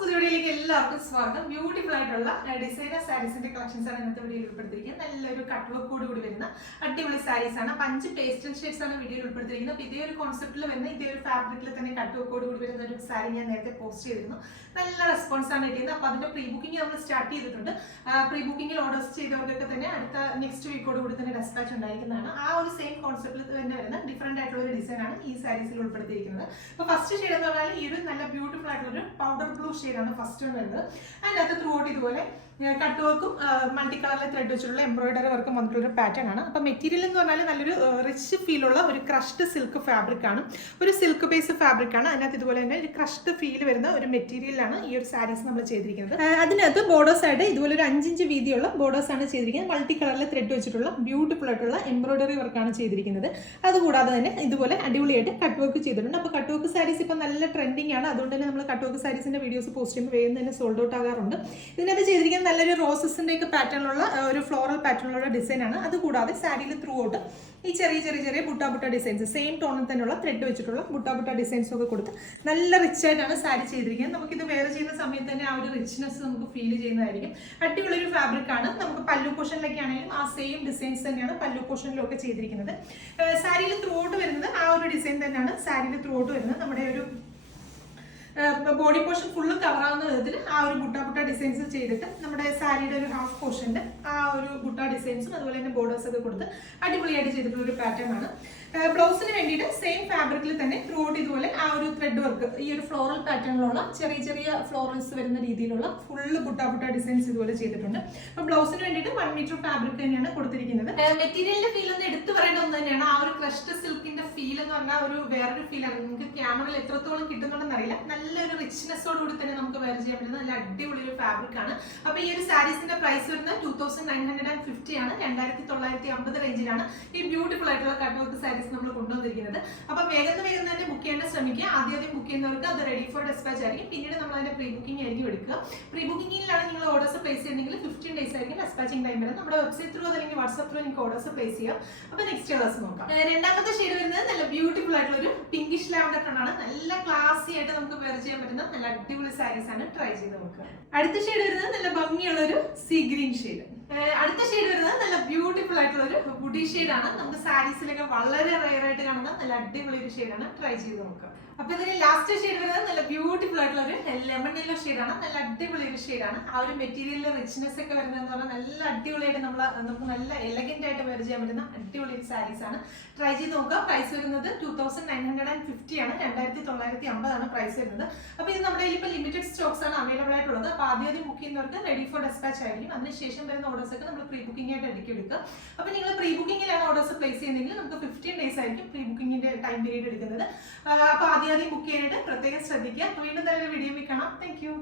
പുതിയ വീഡിയോയിലേക്ക് എല്ലാവർക്കും സ്വാഗതം. ബ്യൂട്ടിഫുൾ ആയിട്ടുള്ള ഡിസൈനർ സാരീസിന്റെ കളക്ഷൻസ് ആണ് ഇന്നത്തെ വീഡിയോയിൽ ഉൾപ്പെടുത്തിയിരിക്കുന്നത്. നല്ലൊരു കട്ട് വർക്കോട് കൂടി വരുന്ന അടിപൊളി സാരീസ് ആണ്. 5 പേസ്റ്റൽ ഷെയ്ഡ്സ് ആണ് വീഡിയോയിൽ ഉൾപ്പെടുത്തിയിരിക്കുന്നത്. അപ്പോൾ ഇതേ ഒരു കോൺസെപ്റ്റിൽ വരുന്ന ഇതേ ഒരു ഫാബ്രിക്കിൽ തന്നെ കട്ട് വർക്കോട് കൂടി വരുന്ന ഒരു സാരി ഞാൻ നേരത്തെ പോസ്റ്റ് ചെയ്തിരുന്നു. നല്ല റെസ്പോൺസ് ആണ് കിട്ടിയത്. അപ്പോൾ അതിന്റെ പ്രീ ബുക്കിംഗ് നമ്മൾ സ്റ്റാർട്ട് ചെയ്തിട്ടുണ്ട്. പ്രീ ബുക്കിംഗിൽ ഓർഡേഴ്സ് ചെയ്തവർക്കൊക്കെ തന്നെ അടുത്ത നെക്സ്റ്റ് വീക്കോട് കൂടി തന്നെ ഡെസ്പാച്ച് ഉണ്ടായിരിക്കുന്നതാണ്. ആ ഒരു സെയിം കോൺസെപ്റ്റിൽ തന്നെ വരുന്ന ഡിഫറെന്റ് ആയിട്ടുള്ള ഒരു ഡിസൈൻ ആണ് ഈ സാരീസിൽ ഉൾപ്പെടുത്തിയിരിക്കുന്നത്. അപ്പോൾ ഫസ്റ്റ് ഷെയ്ഡ് എന്ന് പറഞ്ഞാൽ ഈ ഒരു നല്ല ബ്യൂട്ടിഫുൾ ആയിട്ടുള്ള ഒരു പൗഡർ ബ്ലൂ ഷെയ്ഡാണ് ഫസ്റ്റ് വരുന്നത്. അതിൻ്റെ അകത്ത് ത്രൂ ഔട്ട് ഇതുപോലെ കട്ട് വർക്കും മൾട്ടി കളറിലെ ത്രെഡ് വെച്ചിട്ടുള്ള എംബ്രോയിഡറി വർക്കും വന്നിട്ടുള്ള ഒരു പാറ്റേൺ ആണ്. അപ്പോൾ മെറ്റീരിയൽ എന്ന് പറഞ്ഞാൽ നല്ലൊരു റിച്ച് ഫീലുള്ള ഒരു ക്രഷ്ഡ് സിൽക്ക് ഫാബ്രിക് ആണ്. ഒരു സിൽക്ക് ബേസ് ഫാബ്രിക് ആണ്. അതിനകത്ത് ഇതുപോലെ തന്നെ ഒരു ക്രഷ്ഡ് ഫീൽ വരുന്ന ഒരു മെറ്റീരിയലാണ് ഈ ഒരു സാരീസ് നമ്മൾ ചെയ്തിരിക്കുന്നത്. അതിനകത്ത് ബോർഡേഴ്സ് ആയിട്ട് ഇതുപോലെ ഒരു 5 ഇഞ്ച് വീതിയുള്ള ബോർഡേഴ്സ് ആണ് ചെയ്തിരിക്കുന്നത്. മൾട്ടി കളറിലെ ത്രെഡ് വെച്ചിട്ടുള്ള ബ്യൂട്ടിഫുൾ ആയിട്ടുള്ള എംബ്രോയിഡറി വർക്കാണ് ചെയ്തിരിക്കുന്നത്. അതുകൂടാതെ തന്നെ ഇതുപോലെ അടിപൊളിയായിട്ട് കട്ട് വർക്ക് ചെയ്തിട്ടുണ്ട്. അപ്പോൾ കട്ട് വർക്ക് സാരീസ് ഇപ്പോൾ നല്ല ട്രെൻഡിങ് ആണ്. അതുകൊണ്ട് തന്നെ നമ്മൾ കട്ട് വർക്ക് സാരീസിന്റെ വീഡിയോസ് പോസ്റ്റ് ചെയ്യുമ്പോൾ വേഗം തന്നെ സോൾഡ് ഔട്ട് ആകാറുണ്ട്. ഇതിനകത്ത് ചെയ്തിരിക്കുന്നത് നല്ലൊരു റോസസിന്റെ ഒക്കെ പാറ്റേണിലുള്ള ഒരു ഫ്ലോറൽ പാറ്റേണിലുള്ള ഡിസൈൻ ആണ്. അതുകൂടാതെ സാരിയിൽ ത്രൂ ഔട്ട് ഈ ചെറിയ ബുട്ട ഡിസൈൻസ് സെയിം ടോണിൽ തന്നെയുള്ള ത്രെഡ് വെച്ചിട്ടുള്ള ബുട്ട ഡിസൈൻസ് ഒക്കെ കൊടുത്ത് നല്ല റിച്ച് ആയിട്ടാണ് സാരി ചെയ്തിരിക്കുന്നത്. നമുക്കിത് വെയർ ചെയ്യുന്ന സമയത്ത് തന്നെ ആ ഒരു റിച്ച്നെസ് നമുക്ക് ഫീൽ ചെയ്യുന്നതായിരിക്കും. അടിപൊളി ഒരു ഫാബ്രിക് ആണ്. നമുക്ക് പല്ലു പോർഷനിലൊക്കെ ആണെങ്കിലും ആ സെയിം ഡിസൈൻസ് തന്നെയാണ് പല്ലു പോർഷനിലും ഒക്കെ ചെയ്തിരിക്കുന്നത്. സാരിയിൽ ത്രൂ ഔട്ട് വരുന്നത് ആ ഒരു ഡിസൈൻ തന്നെയാണ് സാരിയിൽ ത്രൂ ഔട്ട് വരുന്നത്. നമ്മുടെ ഒരു ബോഡി പോർഷൻ ഫുള്ള് കവർ ആവുന്ന വിധത്തിൽ ആ ഒരു ബുട്ട ഡിസൈൻസ് ചെയ്തിട്ട് നമ്മുടെ സാരിയുടെ ഒരു ഹാഫ് പോർഷന്റെ ആ ഒരു ബുട്ട ഡിസൈൻസും അതുപോലെ തന്നെ ബോർഡേഴ്സ് ഒക്കെ കൊടുത്ത് അടിപൊളിയായിട്ട് ചെയ്തിട്ടുള്ള ഒരു പാറ്റേൺ ആണ്. ബ്ലൗസിന് വേണ്ടിയിട്ട് സെയിം ഫാബ്രിക്കിൽ തന്നെ ത്രൂ ഔട്ട് ഇതുപോലെ ആ ഒരു ത്രെഡ് വർക്ക് ഈ ഒരു ഫ്ലോറൽ പാറ്റേണിലുള്ള ചെറിയ ഫ്ലോറൽസ് വരുന്ന രീതിയിലുള്ള ഫുള്ള് ബുട്ട ഡിസൈൻസ് ഇതുപോലെ ചെയ്തിട്ടുണ്ട്. അപ്പൊ ബ്ലൗസിന് വേണ്ടിയിട്ട് 1 മീറ്റർ ഫാബ്രിക് തന്നെയാണ് കൊടുത്തിരിക്കുന്നത്. മെറ്റീരിയലിന്റെ ഫീൽ ഒന്ന് എടുത്തു പറയേണ്ട ഒന്ന് തന്നെയാണ്. ആ ഒരു ക്രഷ്ഡ് സിൽക്കിന്റെ ഫീൽ എന്ന് പറഞ്ഞാൽ ഒരു വേറൊരു ഫീലാണ്. നിങ്ങൾക്ക് ക്യാമറയിൽ എത്രത്തോളം കിട്ടുന്നുണ്ടെന്ന് അറിയില്ല. നല്ലൊരു റിച്ച്നെസ്സോടുകൂടി തന്നെ നമുക്ക് വെയർ ചെയ്യാൻ പറ്റുന്ന നല്ല അടിപൊളി ഒരു ഫാബ്രിക് ആണ്. അപ്പൊ ഈ ഒരു സാരീസിന്റെ പ്രൈസ് വരുന്നത് 2950 ആണ്. 2950 റേഞ്ചിലാണ് ഈ ബ്യൂട്ടിഫുൾ ആയിട്ടുള്ള കട്ട് വർക്ക് സാരീസ് നമ്മൾ കൊണ്ടുവന്നിരിക്കുന്നത്. അപ്പൊ വേഗം തന്നെ ബുക്ക് ചെയ്യാൻ ശ്രമിക്കുക. ആദ്യം ബുക്ക് ചെയ്യുന്നവർക്ക് അത് റെഡി ഫോർ ഡെസ്പാച്ച് ആയിരിക്കും. പിന്നീട് നമ്മൾ അതിന്റെ പ്രീ ബുക്കിംഗ് ആയിരിക്കും എടുക്കുക. പ്രീ ബുക്കിംഗിലാണ് നിങ്ങൾ ഓർഡേഴ്സ് പ്ലേസ് ചെയ്യുന്നെങ്കിൽ 15 ഡേയ്സ് ആയിരിക്കും ഡെസ്പാച്ചിങ് ടൈം വരുന്നത്. നമ്മുടെ വെബ്സൈറ്റ് ത്രൂ അല്ലെങ്കിൽ വാട്സ്ആപ്പ് ത്രൂ നിങ്ങൾക്ക് ഓർഡേഴ്സ് പ്ലേസ് ചെയ്യാം. അപ്പൊ നെക്സ്റ്റ് കളേഴ്സ് നോക്കാം. രണ്ടാമത്തെ ഷെയ്ഡ് വരുന്നത് നല്ല ബ്യൂട്ടിഫുൾ ആയിട്ടുള്ള ഒരു പിങ്കിഷ് ലാവൻഡർ ടോണാണ്. നല്ല ക്ലാസി ആയിട്ട് നമുക്ക് വെയർ ചെയ്യാൻ പറ്റുന്ന നല്ല അടിപൊളി സാരീസ് ആണ്. ട്രൈ ചെയ്ത് നോക്കുക. അടുത്ത ഷെയ്ഡ് വരുന്നത് നല്ല ഭംഗിയുള്ള ഒരു സീ ഗ്രീൻ ഷെയ്ഡ്. അടുത്ത ഷെയ്ഡ് വരുന്നത് നല്ല ബ്യൂട്ടിഫുൾ ആയിട്ടുള്ള ഒരു വുഡി ഷെയ്ഡ് ആണ്. നമുക്ക് സാരീസിലൊക്കെ വളരെ റെയർ ആയിട്ട് കാണുന്ന നല്ല അടിപൊളി ഒരു ഷെയ്ഡ് ആണ്. ട്രൈ ചെയ്ത് നോക്കുക. അപ്പൊ ഇതിന് ലാസ്റ്റ് ഷെയ്ഡ് വരുന്നത് നല്ല ബ്യൂട്ടിഫുൾ ആയിട്ടുള്ള ഒരു ലെമൺ യെല്ലോ ഷെയ്ഡ് ആണ്. നല്ല അടിപൊളി ഒരു ഷെയ്ഡ് ആണ്. ആ ഒരു മെറ്റീരിയലിലെ റിച്ച്നെസ് ഒക്കെ വരുന്നതെന്ന് പറഞ്ഞാൽ നല്ല അടിപൊളിയായിട്ട് നമുക്ക് നല്ല എലഗന്റ് ആയിട്ട് വെയർ ചെയ്യാൻ പറ്റുന്ന അടിപൊളി ഒരു സാരീസ് ആണ്. ട്രൈ ചെയ്ത് നോക്കുക. പ്രൈസ് വരുന്നത് 2950 ആണ്. 2950 ആണ് പ്രൈസ് വരുന്നത്. അപ്പൊ ഇത് നമ്മുടെ ഇപ്പോൾ ലിമിറ്റഡ് സ്റ്റോക്സ് ആണ് അവൈലബിൾ ആയിട്ടുള്ളത്. അപ്പൊ ആദ്യം ബുക്ക് ചെയ്യുന്നവർക്ക് റെഡി ഫോർ ഡെസ്പാച്ച് ആയിരിക്കും. അതിനുശേഷം വരുന്ന ഓർഡേഴ്സ് ഒക്കെ നമ്മൾ പ്രീ ബുക്കിംഗ് ആയിട്ട് എടുക്കുക. അപ്പൊ നിങ്ങൾ പ്രീ ബുക്കിംഗിലാണ് ഓർഡേഴ്സ് പ്ലേസ് ചെയ്യുന്നതെങ്കിൽ നമുക്ക് 15 ഡേയ്സ് ആയിരിക്കും പ്രീ ബുക്കിംഗിന്റെ ടൈം പീരീഡ് എടുക്കുന്നത്. അപ്പൊ ആദ്യം ബുക്ക് ചെയ്യാനായിട്ട് പ്രത്യേകം ശ്രദ്ധിക്കുക. വീണ്ടും നല്ലൊരു വീഡിയോ കാണാം. Thank you.